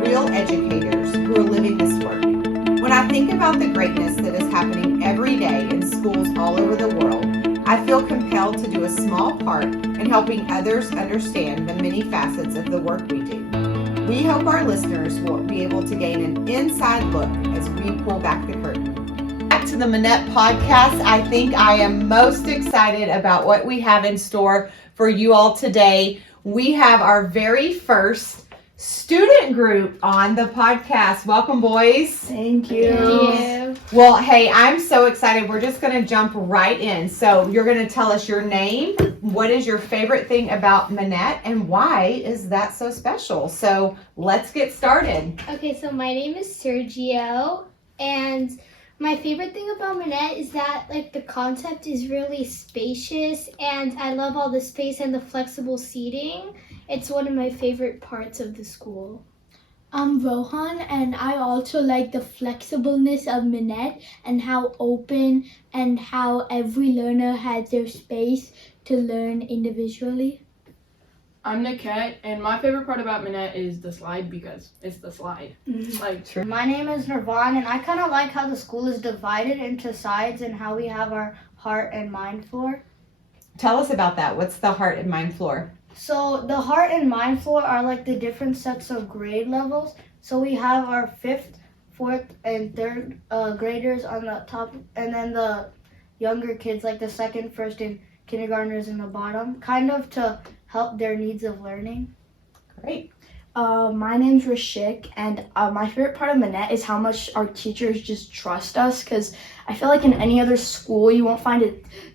real educators who are living this work. When I think about the greatness that is happening every day in schools all over the world, I feel compelled to do a small part in helping others understand the many facets of the work we do. We hope our listeners will be able to gain an inside look as we pull back the curtain. Back to the Minett podcast. I think I am most excited about what we have in store for you all today. We have our very first student group on the podcast. Welcome, boys. Thank you. Thank you. Well, hey, I'm so excited. We're just going to jump right in. So you're going to tell us your name, what is your favorite thing about Minett, and why is that so special? So let's get started. Okay, so my name is Sergio, and my favorite thing about Minett is that the concept is really spacious, and I love all the space and the flexible seating. It's one of my favorite parts of the school. I'm Rohan, and I also like the flexibleness of Minett and how open and how every learner has their space to learn individually. I'm Minett, and my favorite part about Minett is the slide because it's the slide. My name is Nirvan, and I kind of like how the school is divided into sides and how we have our heart and mind floor. Tell us about that. What's the heart and mind floor? So the heart and mind floor are like the different sets of grade levels. So we have our 5th, 4th, and 3rd graders on the top, and then the younger kids like the 2nd, 1st, and kindergartners in the bottom, kind of to help their needs of learning. Great. My name's Rashik, and my favorite part of Minett is how much our teachers just trust us, because I feel like in any other school you won't find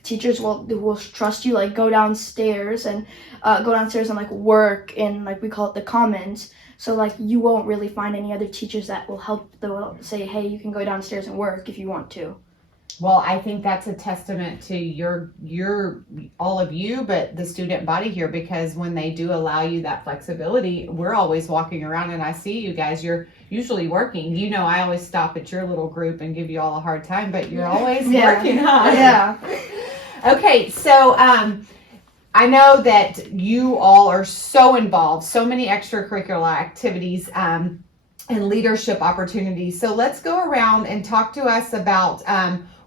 teachers who will trust you, go downstairs and work in, we call it the commons. So you won't really find any other teachers that will say, hey, you can go downstairs and work if you want to. Well, I think that's a testament to your all of you, but the student body here, because when they do allow you that flexibility, we're always walking around and I see you guys, you're usually working. I always stop at your little group and give you all a hard time, but you're always working, huh? Yeah. Okay, so I know that you all are so involved, so many extracurricular activities and leadership opportunities. So let's go around and talk to us about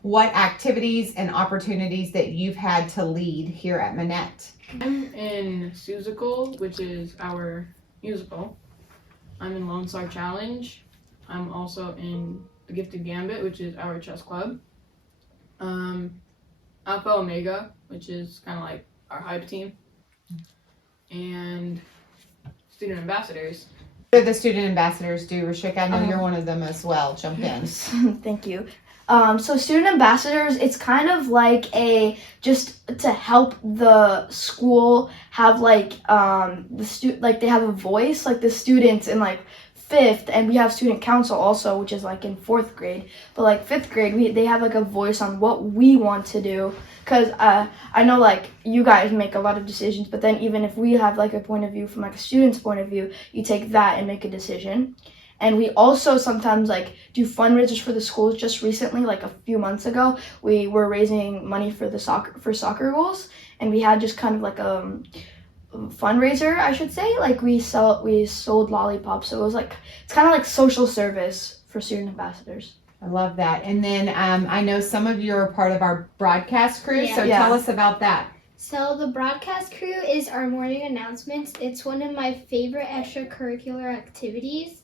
what activities and opportunities that you've had to lead here at Minett. I'm in Susical, which is our musical. I'm in Lone Star Challenge. I'm also in the Gifted Gambit, which is our chess club. Alpha Omega, which is kind of like our hype team. And Student Ambassadors. What do the student ambassadors do, Rashik? I know you're one of them as well. Jump in. Thank you. So student ambassadors, it's kind of like just to help the school have they have a voice, like the students in 5th, and we have student council also, which is in 4th grade. But 5th grade, they have a voice on what we want to do. Cause I know you guys make a lot of decisions, but then even if we have a point of view from a student's point of view, you take that and make a decision. And we also sometimes do fundraisers for the schools. Just recently, a few months ago, we were raising money for soccer goals, and we had just kind of a fundraiser, I should say. We sold lollipops, so it was it's kind of like social service for student ambassadors. I love that. And then I know some of you are part of our broadcast crew, so tell us about that. So the broadcast crew is our morning announcements. It's one of my favorite extracurricular activities.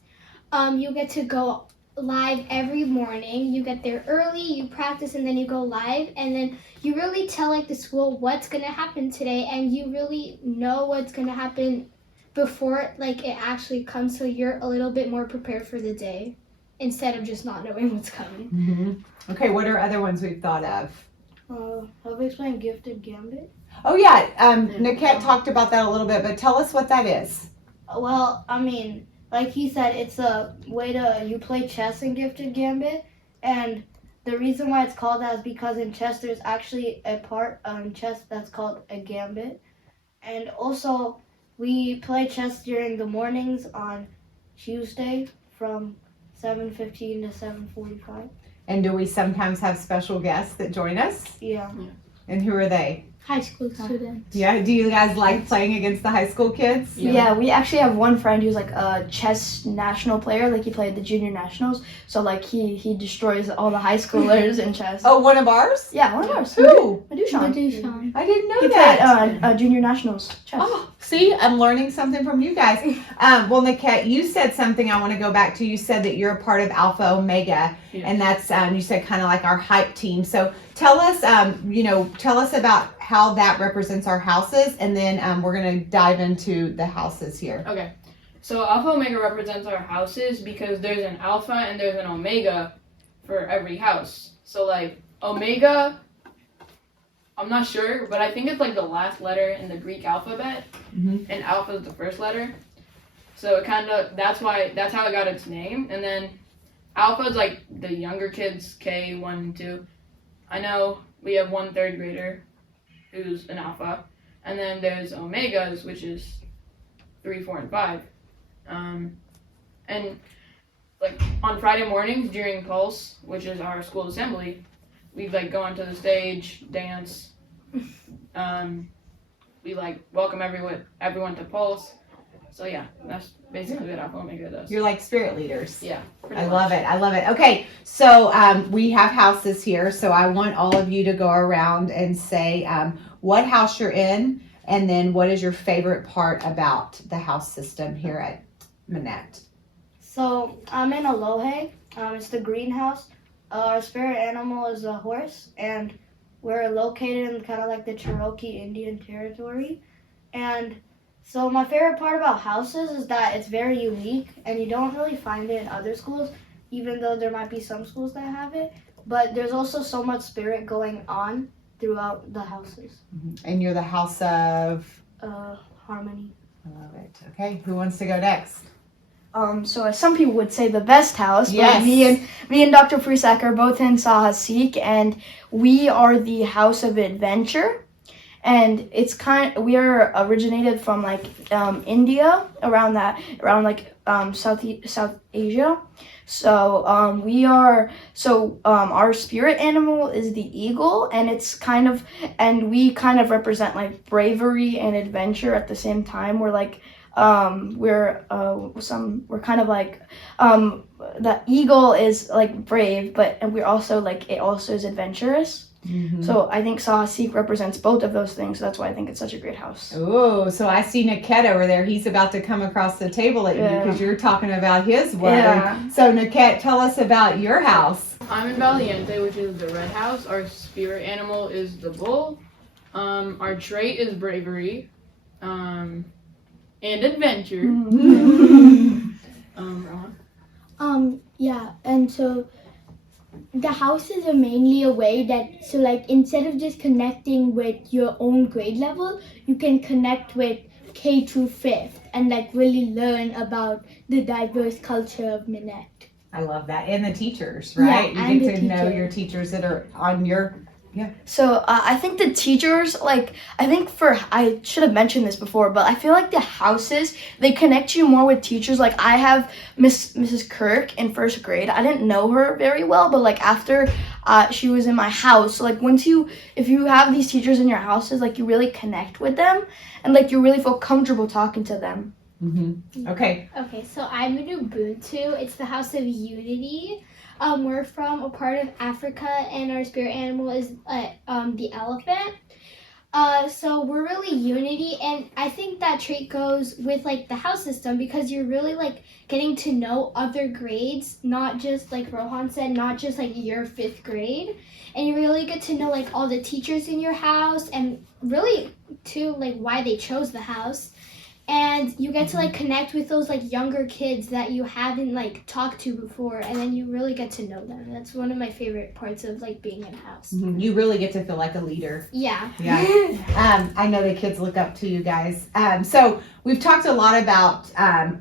You get to go live every morning. You get there early, you practice, and then you go live, and then you really tell the school what's going to happen today, and you really know what's going to happen before it actually comes, so you're a little bit more prepared for the day instead of just not knowing what's coming. Mm-hmm. Okay, what are other ones we've thought of? Have we explained Gifted Gambit? Oh yeah, Minett talked about that a little bit, but tell us what that is. Well, like he said, it's a way you play chess in Gifted Gambit, and the reason why it's called that is because in chess there's actually a part in chess that's called a gambit. And also, we play chess during the mornings on Tuesday from 7:15 to 7:45. And do we sometimes have special guests that join us? Yeah. And who are they? high school students. Yeah. Do you guys like playing against the high school kids? Yeah, we actually have one friend who's like a chess national player. Like he played the junior nationals. So like he destroys all the high schoolers in chess. Oh, one of ours? Yeah, one of ours. Who? Madushan. Madushan. I didn't know He that. played junior nationals chess. Oh, see, I'm learning something from you guys. Well, Minett, you said something I want to go back to. You said that you're a part of Alpha Omega, and that's you said kind of like our hype team. So tell us, tell us about how that represents our houses, and then we're gonna dive into the houses here. Okay. So Alpha Omega represents our houses because there's an Alpha and there's an Omega for every house. So like Omega, I'm not sure, but I think it's like the last letter in the Greek alphabet, Mhm. and Alpha is the first letter. So it that's how it got its name. And then Alpha is like the younger kids, K 1 and 2. I know we have one third grader who's an Alpha, and then there's Omegas, which is 3, 4, and 5. And like on Friday mornings during Pulse, which is our school assembly, we like go onto the stage, dance. We like welcome everyone to Pulse. So yeah, that's basically what Alpha Omega does. You're like spirit leaders. Yeah. I love it. I love it. Okay, so we have houses here. So I want all of you to go around and say what house you're in, and then what is your favorite part about the house system here at Minett. So I'm in Alohe. It's the greenhouse. Our spirit animal is a horse, and we're located in kind of like the Cherokee Indian Territory. And so my favorite part about houses is that it's very unique, and you don't really find it in other schools, even though there might be some schools that have it. But there's also so much spirit going on throughout the houses. And you're the house of? Harmony. I love it. Okay, who wants to go next? So as some people would say, the best house. Yes. But me and Dr. Prusak are both in Sahasik, and we are the House of Adventure. And we are originated from like India, around South Asia. So our spirit animal is the eagle, and we kind of represent like bravery and adventure at the same time. We're like we're kind of like the eagle is like brave, and we're also like, it also is adventurous. Mm-hmm. So I think Sahasik represents both of those things. So that's why I think it's such a great house. Oh, so I see Minett over there. He's about to come across the table at you because you're talking about his word. Yeah. So Minett, tell us about your house. I'm in Valiente, which is the red house. Our spirit animal is the bull. Our trait is bravery, and adventure. Rohan? Yeah, and so the houses are mainly a way that, so like instead of just connecting with your own grade level, you can connect with K through 5th and like really learn about the diverse culture of Minett. I love that. And the teachers, right? Yeah, you and get the to know teachers. your teachers that are on your. So I think the teachers, I should have mentioned this before, but I feel like the houses, they connect you more with teachers. Like I have Mrs. Kirk in 1st grade. I didn't know her very well, but like after she was in my house, so like if you have these teachers in your houses, like you really connect with them, and like you really feel comfortable talking to them. Mm-hmm. Okay. Okay, so I'm in Ubuntu. It's the House of Unity. We're from a part of Africa, and our spirit animal is the elephant. So we're really unity, and I think that trait goes with like the house system because you're really like getting to know other grades, not just like Rohan said, not just like your 5th grade, and you really get to know like all the teachers in your house, and really too like why they chose the house. And you get to like connect with those like younger kids that you haven't like talked to before, and then you really get to know them. That's one of my favorite parts of like being in a house. Mm-hmm. You really get to feel like a leader. Yeah. Yeah. I know the kids look up to you guys. So we've talked a lot about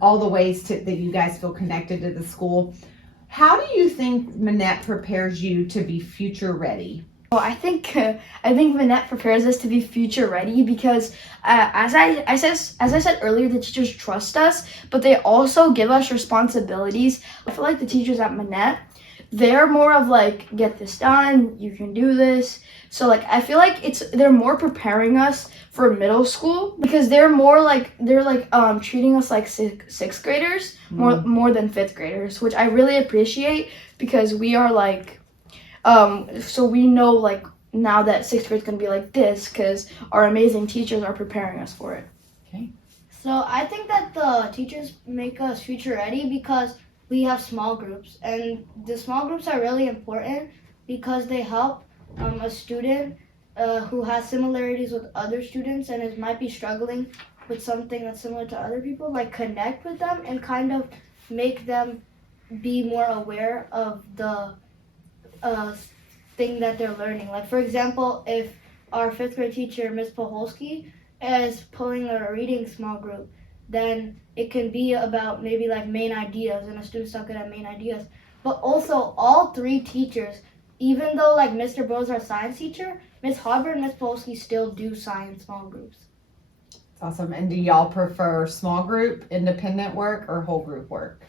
all the ways that you guys feel connected to the school. How do you think Minett prepares you to be future ready? Well, I think Minett prepares us to be future ready because, as I said earlier, the teachers trust us, but they also give us responsibilities. I feel like the teachers at Minett, they're more of like, get this done, you can do this. So like I feel like they're more preparing us for middle school because they're treating us like sixth graders more than fifth graders, which I really appreciate because we are like so we know like now that sixth grade is going to be like this because our amazing teachers are preparing us for it. So I think that the teachers make us future ready because we have small groups, and the small groups are really important because they help a student who has similarities with other students and might be struggling with something that's similar to other people, like connect with them and kind of make them be more aware of the thing that they're learning. Like for example, if our fifth grade teacher, Miss Poholsky, is pulling a reading small group, then it can be about maybe like main ideas, and a student's not good at main ideas. But also all three teachers, even though like Mr. Bro is our science teacher, Miss Harbor and Miss Polsky still do science small groups. Awesome. And do y'all prefer small group, independent work, or whole group work?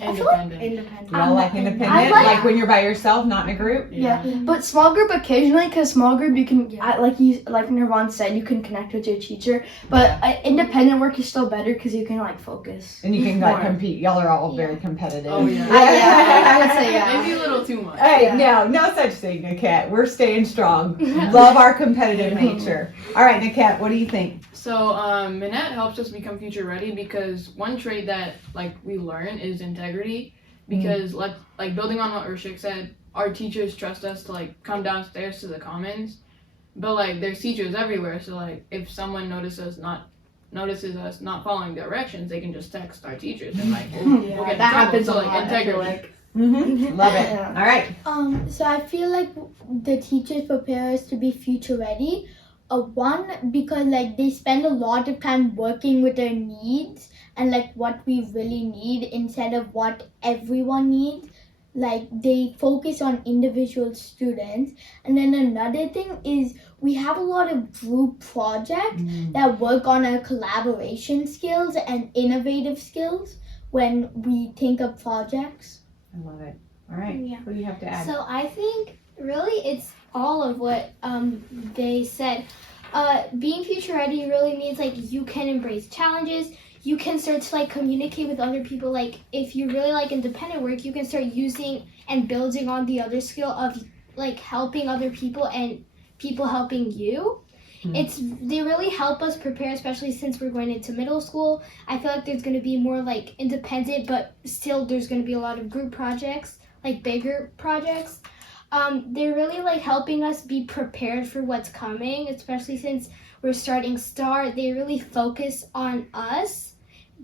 Independent. Independent. Y'all like independent? I like when you're by yourself, not in a group? Yeah, but small group occasionally, because small group you can, like Nirvan said, you can connect with your teacher. But independent work is still better because you can like focus. And you can like compete. Y'all are all very competitive. Oh yeah. I would say Maybe a little too much. Hey, no such thing, Niket. We're staying strong. Love our competitive nature. All right, Niket, what do you think? So Minett helps us become future ready because one trait that like we learn is integrity. Because like building on what Urshik said, our teachers trust us to like come downstairs to the commons, but like there's teachers everywhere. So like if someone notices us not following directions, they can just text our teachers and like we'll get in trouble. That happens So a like lot. integrity. Love it. Yeah. All right. So I feel like the teachers prepare us to be future ready. One, because like they spend a lot of time working with their needs and like what we really need instead of what everyone needs. Like they focus on individual students. And then another thing is we have a lot of group projects that work on our collaboration skills and innovative skills when we think of projects. I love it. All right. Yeah. What do you have to add? So I think really it's all of what they said. Being future ready really means like you can embrace challenges. You can start to like communicate with other people. Like if you really like independent work, you can start using and building on the other skill of like helping other people and people helping you. They really help us prepare, especially since we're going into middle school. I feel like there's going to be more like independent, but still there's going to be a lot of group projects, like bigger projects. They're really like helping us be prepared for what's coming, especially since we're starting STAR. They really focus on us,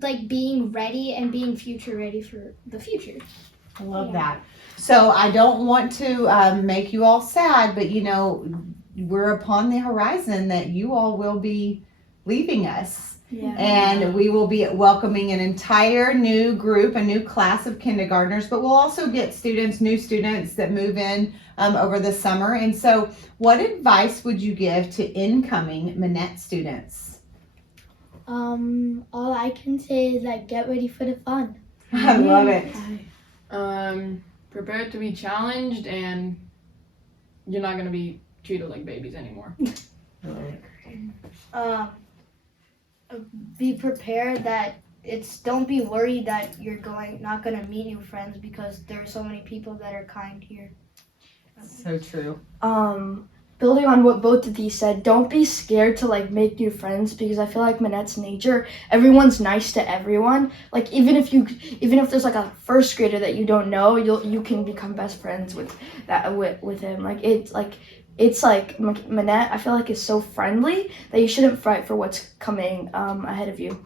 like being ready and being future ready for the future. I love that. So I don't want to make you all sad, but you know, we're upon the horizon that you all will be leaving us. Yeah. And we will be welcoming an entire new group, a new class of kindergartners, but we'll also get new students that move in over the summer. And so what advice would you give to incoming Minett students? All I can say is like get ready for the fun. I love it. Prepared to be challenged, and you're not going to be treated like babies anymore. Be prepared that don't be worried that you're not going to meet new friends because there are so many people that are kind here. So true. Building on what both of these said, don't be scared to like make new friends because I feel like Minett's nature, everyone's nice to everyone. Like even if there's like a first grader that you don't know, you can become best friends with him. Like it's like Minett, I feel like is so friendly that you shouldn't fright for what's coming ahead of you.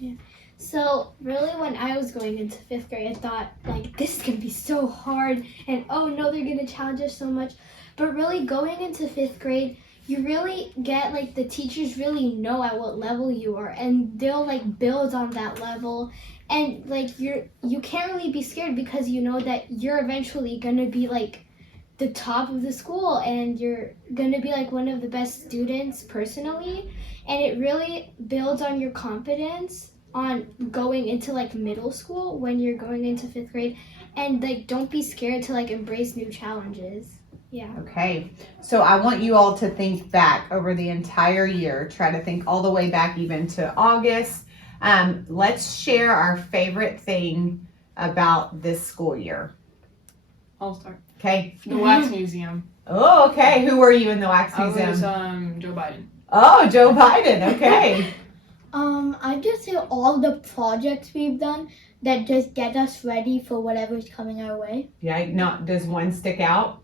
Yeah. So really when I was going into 5th grade, I thought like this is going to be so hard and oh no, they're going to challenge us so much. But really going into 5th grade, you really get like the teachers really know at what level you are and they'll like build on that level. And like you can't really be scared because you know that you're eventually going to be like the top of the school and you're going to be like one of the best students personally. And it really builds on your confidence on going into like middle school when you're going into 5th grade, and like don't be scared to like embrace new challenges. Yeah. Okay, so I want you all to think back over the entire year. Try to think all the way back even to August. Let's share our favorite thing about this school year. I'll start. Okay. The Wax Museum. Oh, okay. Who were you in the Wax I Museum? was Joe Biden. Oh, Joe Biden. Okay. I'd just say all the projects we've done that just get us ready for whatever's coming our way. Yeah. No. Does one stick out?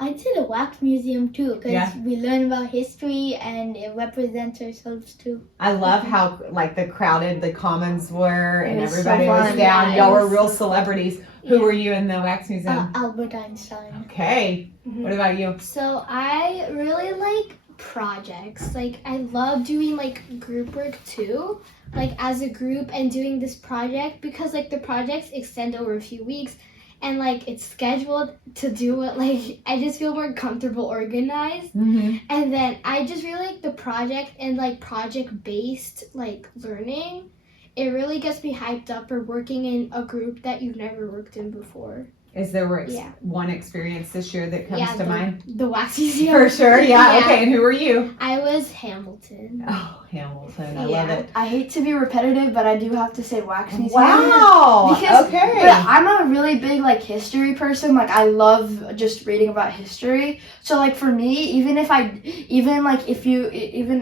I'd say the Wax Museum too, because Yeah. we learn about history and it represents ourselves too. I love how like the crowded the commons were and It was so everybody was fun. down. Yeah, Y'all it were was real so celebrities. Who were you in the Wax Museum? Albert Einstein. Okay. What about you? So I really like projects. Like I love doing like group work too, like as a group and doing this project, because like the projects extend over a few weeks and like it's scheduled to do it. Like I just feel more comfortable organized. Mm-hmm. And then I just really like the project and like project based like learning. It really gets me hyped up for working in a group that you've never worked in before. Is there Yeah. one experience this year that comes Yeah, to mind? The Wax Museum. For sure. Yeah. Yeah. Okay. And who were you? I was Hamilton. Oh, Hamilton. I Yeah. love it. I hate to be repetitive, but I do have to say Wax Museum. Wow. Because Okay. but I'm a really big like history person. Like I love just reading about history. So like for me, even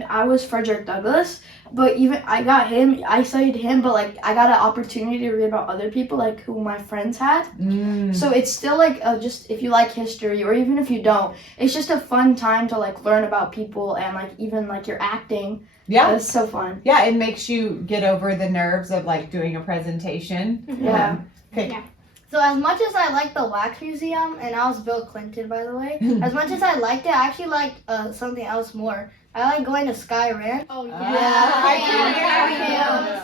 I was Frederick Douglass, but even I studied him, but like I got an opportunity to read about other people like who my friends had. So it's still like just if you like history or even if you don't, it's just a fun time to like learn about people and like even like your acting. Yeah. It's so fun. Yeah. It makes you get over the nerves of like doing a presentation. Yeah. Okay. So as much as I like the Wax Museum, and I was Bill Clinton, by the way, as much as I liked it, I actually liked something else more. I like going to Sky Ranch. Oh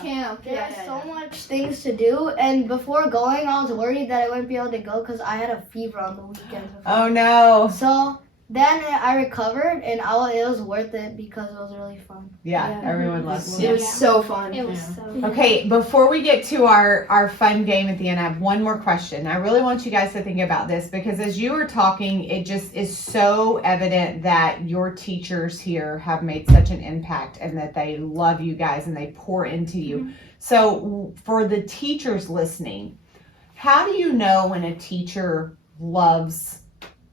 Camp. There's so much things to do, and before going, I was worried that I wouldn't be able to go because I had a fever on the weekend. Oh no. So then I recovered, and it was worth it because it was really fun. Yeah. Yeah. Everyone loves It it. was so fun. It was Yeah. so Okay, before we get to our fun game at the end, I have one more question. I really want you guys to think about this because as you were talking, it just is so evident that your teachers here have made such an impact and that they love you guys and they pour into you. So for the teachers listening, how do you know when a teacher loves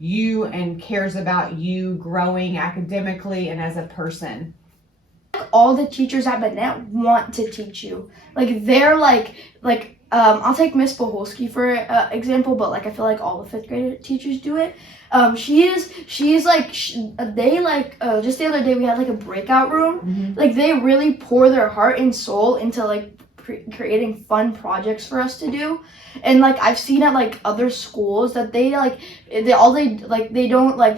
you and cares about you growing academically and as a person? All the teachers at Minett want to teach you. Like they're like I'll take Miss Boholsky for example, but like I feel like all the 5th grade teachers do it. Just the other day we had like a breakout room. Like they really pour their heart and soul into like creating fun projects for us to do. And like I've seen at like other schools that they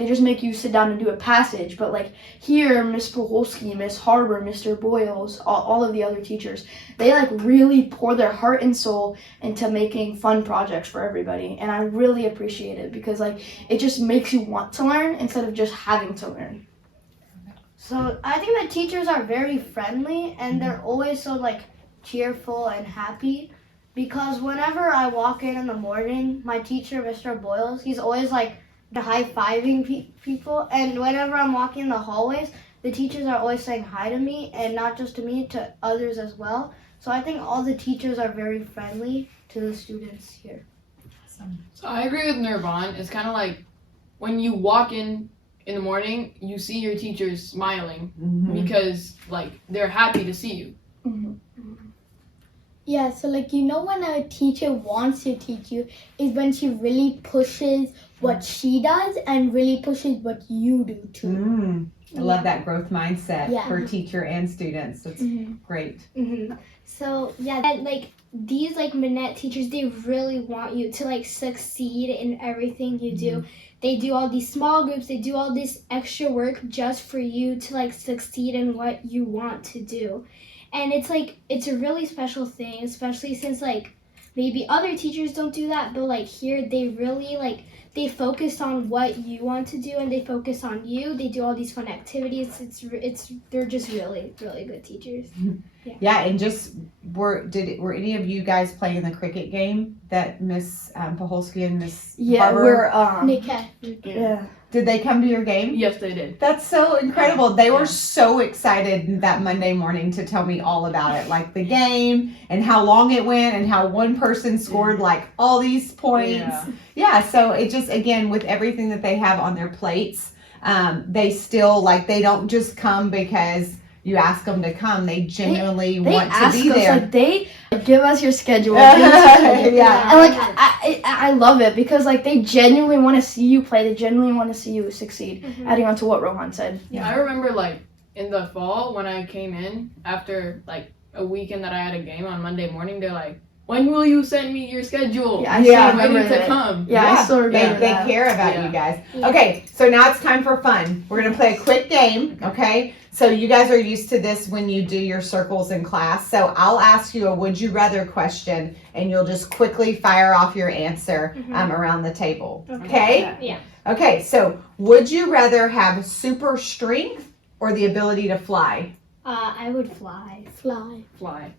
just make you sit down and do a passage, but like here Miss Poholsky, Miss Harbor, Mr. Boyles, all of the other teachers, they like really pour their heart and soul into making fun projects for everybody, and I really appreciate it because like it just makes you want to learn instead of just having to learn. So I think the teachers are very friendly, and they're always so like cheerful and happy, because whenever I walk in the morning, my teacher, Mr. Boyles, he's always like high-fiving people, and whenever I'm walking in the hallways, the teachers are always saying hi to me, and not just to me, to others as well. So I think all the teachers are very friendly to the students here. So I agree with Nirvan. It's kind of like when you walk in the morning, you see your teachers smiling because like they're happy to see you. Yeah, so like when a teacher wants to teach you is when she really pushes what she does and really pushes what you do too. I love that growth mindset Yeah. for teacher and students. That's great. So yeah, and, like these like Minett teachers, they really want you to like succeed in everything you do. They do all these small groups, they do all this extra work just for you to like succeed in what you want to do. And it's like it's a really special thing, especially since like maybe other teachers don't do that, but like here they really like they focus on what you want to do and they focus on you. They do all these fun activities. They're just really good teachers. Yeah, and just were any of you guys playing the cricket game that Miss Paholsky and Miss Barber? we're Nikkei. yeah. Did they come to your game? Yes, they did. That's so incredible. They were Yeah. so excited that Monday morning to tell me all about it, like the game and how long it went and how one person scored like all these points. Yeah, so it just, again, with everything that they have on their plates, they still, like, they don't just come because you ask them to come. They genuinely They want to ask be us, there. like, they give us your schedule. Give us your schedule. Yeah. And like I love it because like they genuinely want to see you play. They genuinely want to see you succeed. Adding on to what Rohan said. Yeah, I remember like in the fall when I came in after like a weekend that I had a game on Monday morning, they're like, "When will you send me your schedule? Yeah, I still Yeah, remember ready to that. come." Yeah, I still They, remember they that. care about Yeah. you guys. Yeah. Okay, so now it's time for fun. We're going to play a quick game, okay? So you guys are used to this when you do your circles in class. So I'll ask you a would you rather question and you'll just quickly fire off your answer around the table. Okay? Yeah. Okay, so would you rather have super strength or the ability to fly? I would fly. Fly. Fly.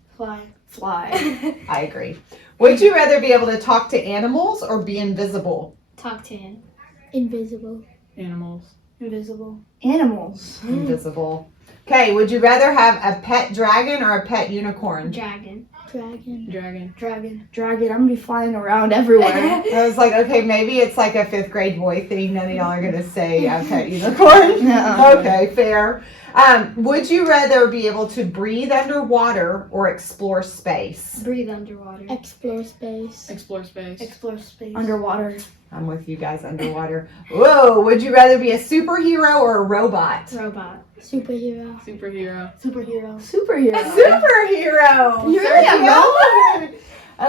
Fly. I agree. Would you rather be able to talk to animals or be invisible? Talk to him. Invisible. Animals. Invisible. Animals. Invisible. Okay, would you rather have a pet dragon or a pet unicorn? Dragon. Dragon. Dragon. Dragon. I'm gonna be flying around everywhere. I was like, okay, maybe it's like a 5th grade boy thing. None of y'all are gonna say pet unicorn. No. Okay, fair. Would you rather be able to breathe underwater or explore space? Breathe underwater. Explore space. Explore space. Explore space. Underwater. I'm with you guys underwater. Whoa, would you rather be a superhero or a robot? Robot. Superhero. Superhero. Superhero. Superhero. A superhero! You really have no?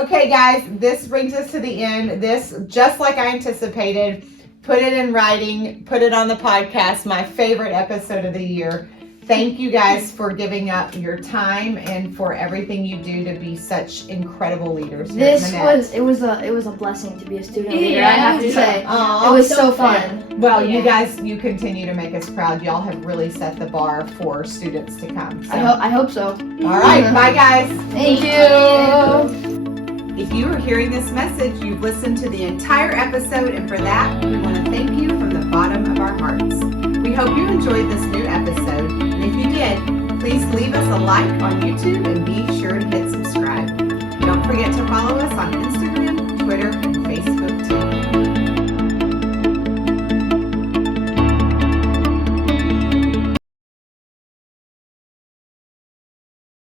Okay, guys, this brings us to the end. This, just like I anticipated, put it in writing, put it on the podcast, my favorite episode of the year. Thank you guys for giving up your time and for everything you do to be such incredible leaders here at This Minett. was a blessing to be a student leader. I have to say. Aw. It was so fun. Well, you guys, you continue to make us proud. Y'all have really set the bar for students to come. So. I hope so. All right, bye guys. Thank you. If you are hearing this message, you've listened to the entire episode, and for that, we want to thank you from the bottom of our hearts. We hope you enjoyed this new episode, and if you did, please leave us a like on YouTube and be sure to hit subscribe. Don't forget to follow us on Instagram, Twitter,